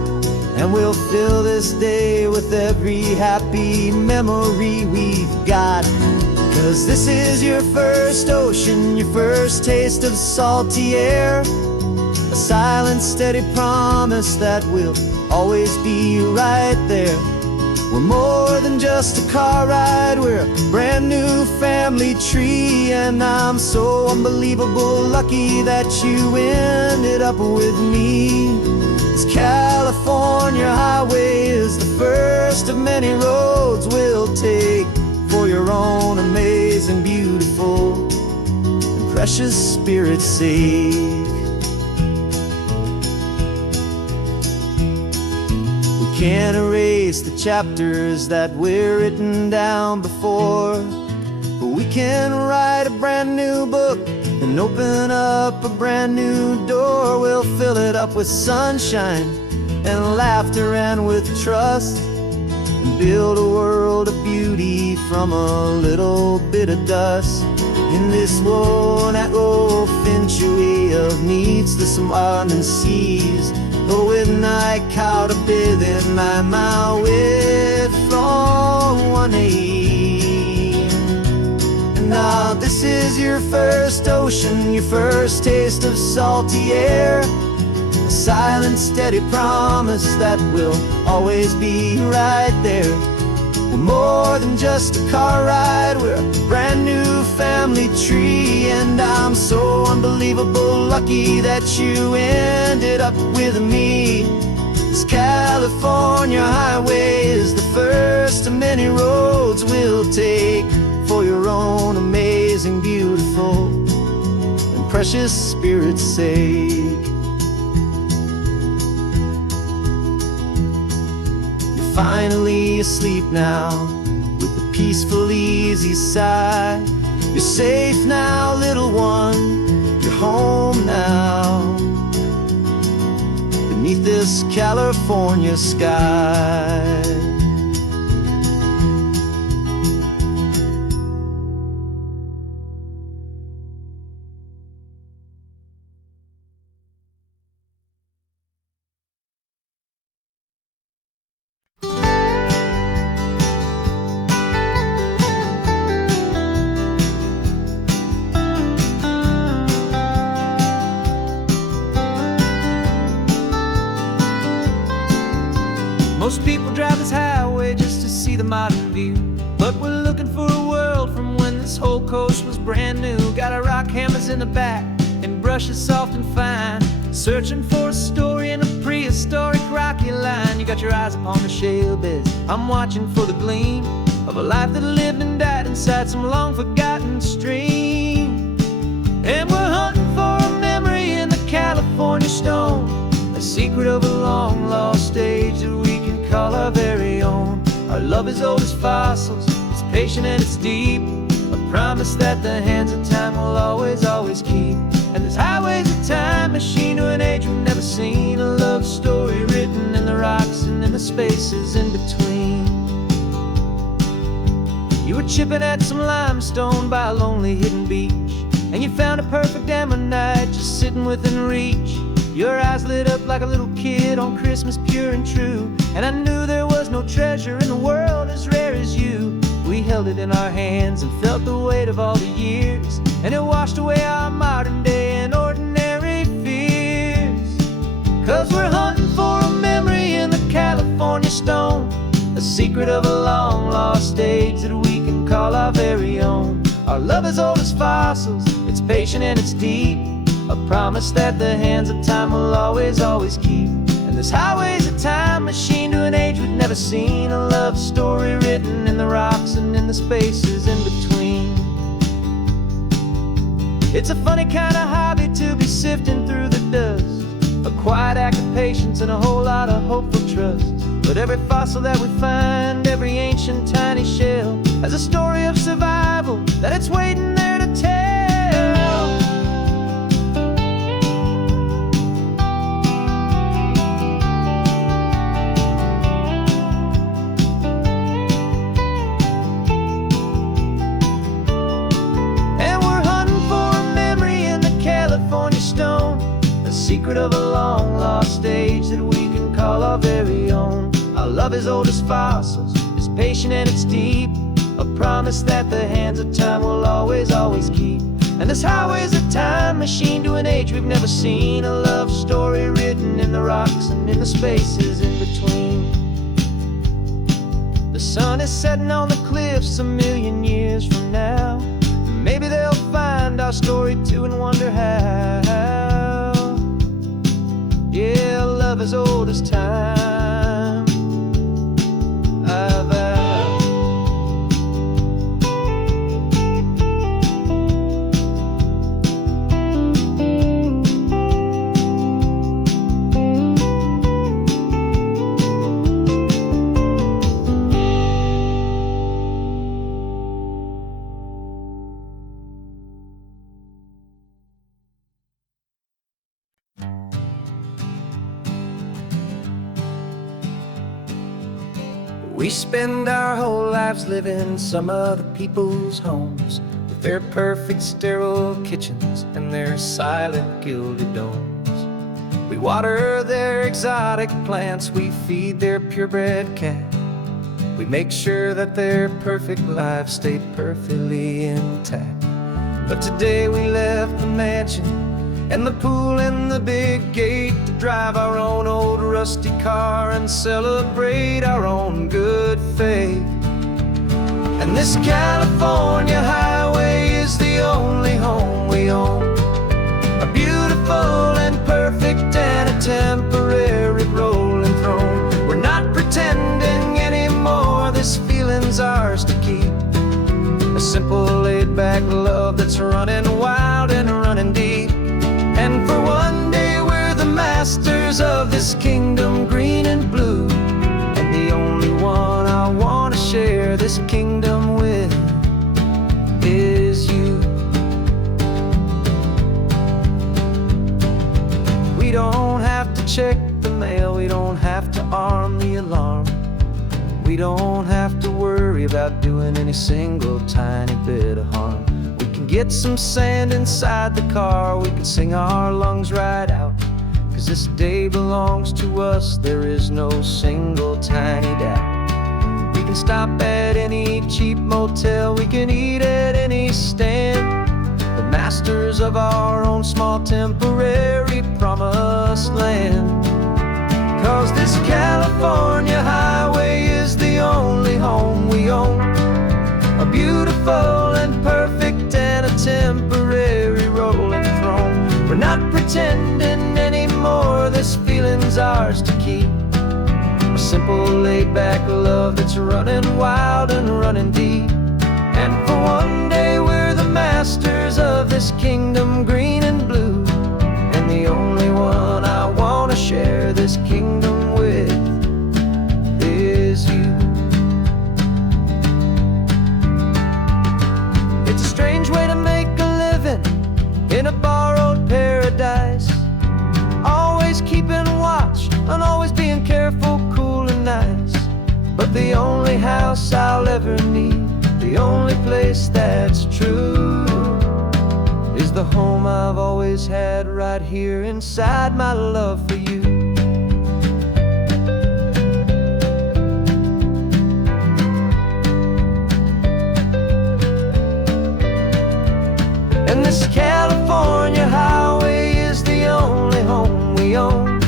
and we'll fill this day with every happy memory we've got. 'Cause this is your first ocean, your first taste of salty air, a silent, steady promise that we'll always be right there. We're more than just a car ride, we're a brand new family tree. And I'm so unbelievable lucky that you ended up with me. This California highway is the first of many roads we'll take for your own amazing, beautiful, and precious spirit's sake. We can't erase the chapters that were written down before, but we can write a brand new book and open up a brand new door. We'll fill it up with sunshine and laughter and with trust, and build a world of beauty from a little bit of dust. In this worn-out old century of needs to some and seas, oh, when I caught a bit in my way from one aim. And now this is your first ocean, your first taste of salty air, a silent, steady promise that we'll always be right there. We're more than just a car ride, we're a brand new family tree. And I'm so unbelievable lucky that you ended up with me. This California highway is the first of many roads we'll take for your own amazing, beautiful, and precious spirit's sake. Finally asleep now with a peaceful, easy sigh. You're safe now, little one, you're home now, beneath this California sky. Most people drive this highway just to see the modern view, but we're looking for a world from when this whole coast was brand new. Got our rock hammers in the back and brushes soft and fine, searching for a story in a prehistoric rocky line. You got your eyes upon the shale beds, I'm watching for the gleam of a life that lived and died inside some long forgotten stream. And we're hunting for a memory in the California stone, a secret of a long lost age that we can call our very own. Our love is old as fossils, it's patient and it's deep, a promise that the hands of time will always, always keep. And this highway's a time machine to an age we've never seen, a love story written in the rocks and in the spaces in between. You were chipping at some limestone by a lonely hidden beach, and you found a perfect ammonite just sitting within reach. Your eyes lit up like a little kid on Christmas, pure and true, and I knew there was no treasure in the world as rare as you. We held it in our hands and felt the weight of all the years, and it washed away our modern day and ordinary fears. 'Cause we're hunting for a memory in the California stone, a secret of a long lost age that we call our very own. Our love is old as fossils, it's patient and it's deep, a promise that the hands of time will always, always keep. And this highway's a time machine to an age we've never seen, a love story written in the rocks and in the spaces in between. It's a funny kind of hobby to be sifting through the dust, a quiet act of patience and a whole lot of hopeful trust. But every fossil that we find, every ancient tiny shell, has a story of survival that it's waiting there to tell. And we're hunting for a memory in the California stone, a secret of a long lost age that we can call our very own. Our love is old as fossils, it's patient and it's deep, a promise that the hands of time will always, always keep. And this highway's a time machine to an age we've never seen, a love story written in the rocks and in the spaces in between. The sun is setting on the cliffs a million years from now. Maybe they'll find our story too and wonder how. Yeah, love is old as time. We spend our whole lives living some other people's homes, with their perfect sterile kitchens and their silent gilded domes. We water their exotic plants, we feed their purebred cat. We make sure that their perfect lives stay perfectly intact. But today we left the mansion and the pool and the big gate to drive our own old rusty car and celebrate our own good faith. And this California highway is the only home we own, a beautiful and perfect and a temporary rolling throne. We're not pretending anymore, this feeling's ours to keep, a simple laid-back love that's running wild and running deep. And for one day we're the masters of this kingdom green and blue, and the only one I want to share this kingdom with is you. We don't have to check the mail, we don't have to arm the alarm, we don't have to worry about doing any single tiny bit of harm. Get some sand inside the car, we can sing our lungs right out, 'cause this day belongs to us, there is no single tiny doubt. We can stop at any cheap motel, we can eat at any stand, the masters of our own small temporary promised land. 'Cause this California highway is the only home we own, a beautiful and perfect and a temporary rolling throne. We're not pretending anymore, this feeling's ours to keep, a simple laid-back love that's running wild and running deep. And for one day we're the masters of this kingdom green and blue, and the only one I want to share this kingdom with is you. It's a strange way to make a living in a borrowed paradise, always keeping watch and always being careful, cool and nice. But the only house I'll ever need, the only place that's true, is the home I've always had right here inside my love for you. And this California highway is the only home we own,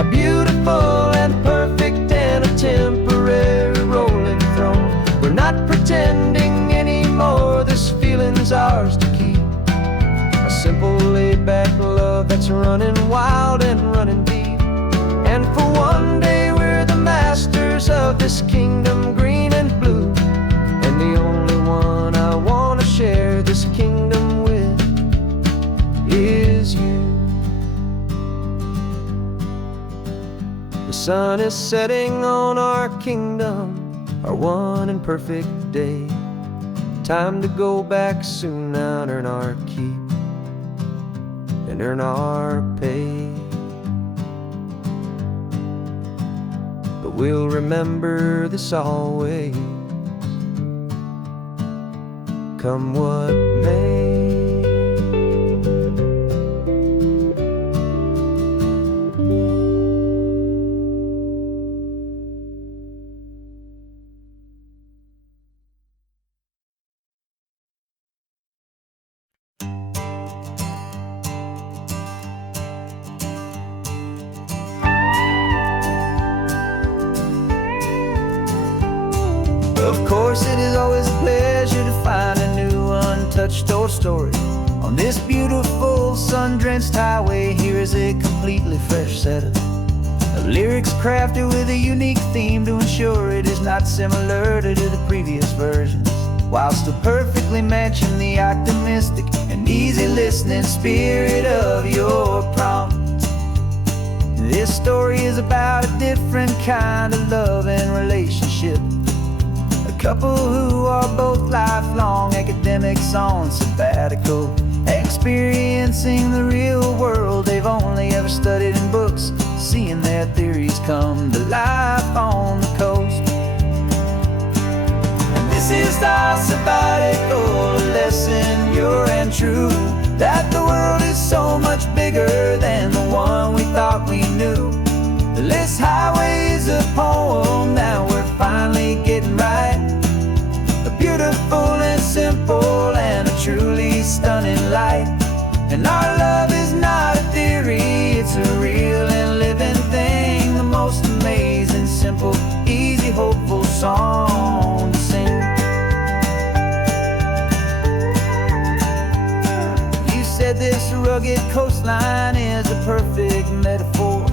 a beautiful and perfect and a temporary rolling throne. We're not pretending anymore, this feeling's ours to keep, a simple laid back love that's running wild and running deep. And for one day we're the masters of this kingdom, green and blue. And the only one I want to share this kingdom with is you. The sun is setting on our kingdom, our one and perfect day. Time to go back soon now and earn our keep and earn our pay. But we'll remember this always, come what may. Of course, it is always a pleasure to find a new untouched old story. On this beautiful sun-drenched highway, here is a completely fresh set of lyrics crafted with a unique theme to ensure it is not similar to the previous versions, while still perfectly matching the optimistic and easy listening spirit of your prompt. This story is about a different kind of love and relationship. A couple who are both lifelong academics on sabbatical, experiencing the real world they've only ever studied in books, seeing their theories come to life on the coast. And this is our sabbatical lesson, pure and true, that the world is so much bigger than the one we thought we knew. This highway is a poem that we're finally getting right. A beautiful and simple and a truly stunning light. And our love is not a theory, it's a real and living thing. The most amazing, simple, easy, hopeful song to sing. You said this rugged coastline is a perfect metaphor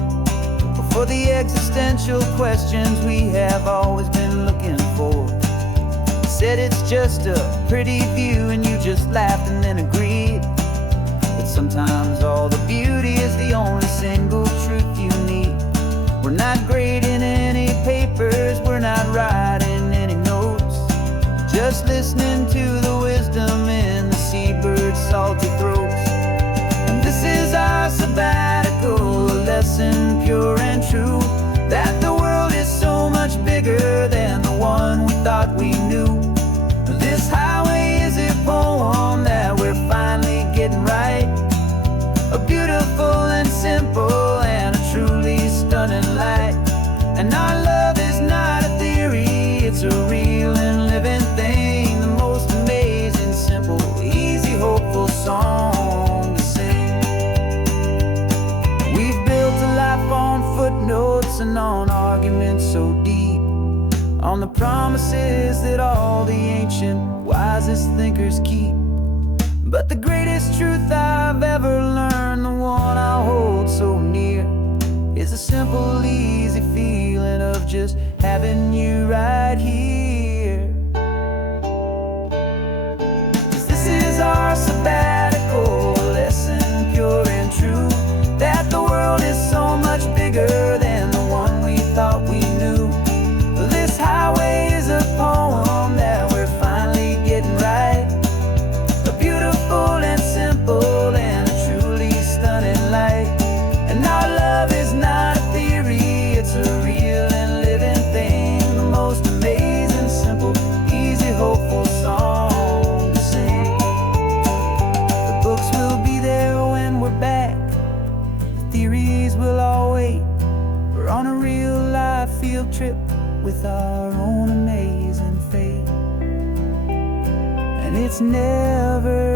for the existential questions we have always been looking for. You said it's just a pretty view and you just laughed and then agreed. But sometimes all the beauty is the only single truth you need. We're not grading any papers, we're not writing any notes, just listening to the wisdom in the seabird's salty throats. And this is our sabbatical lesson, pure and true, that the world is so much bigger than the one we thought we knew. This highway is a poem that we're finally getting right. A beautiful and simple and a truly stunning light. And our love is not a theory, it's a real and living thing. The most amazing, simple, easy, hopeful song to sing. We've built a life on footnotes and on arguments so deep, on the promises that all the ancient, wisest thinkers keep. But the greatest truth I've ever learned, the one I hold so near, is a simple, easy feeling of just having you right here. 'Cause this is our sabbatical lesson, pure and true, that the world is so much bigger than the one we thought we knew. This highway is a poem that we're finally getting right. A beautiful and simple and a truly stunning light. And our love is not a theory, it's a real and living thing. The most amazing, simple, easy, hopeful song to sing. The books will be there when we're back, the theories will all wait. We're on a real life field trip with our own amazing fate. And it's never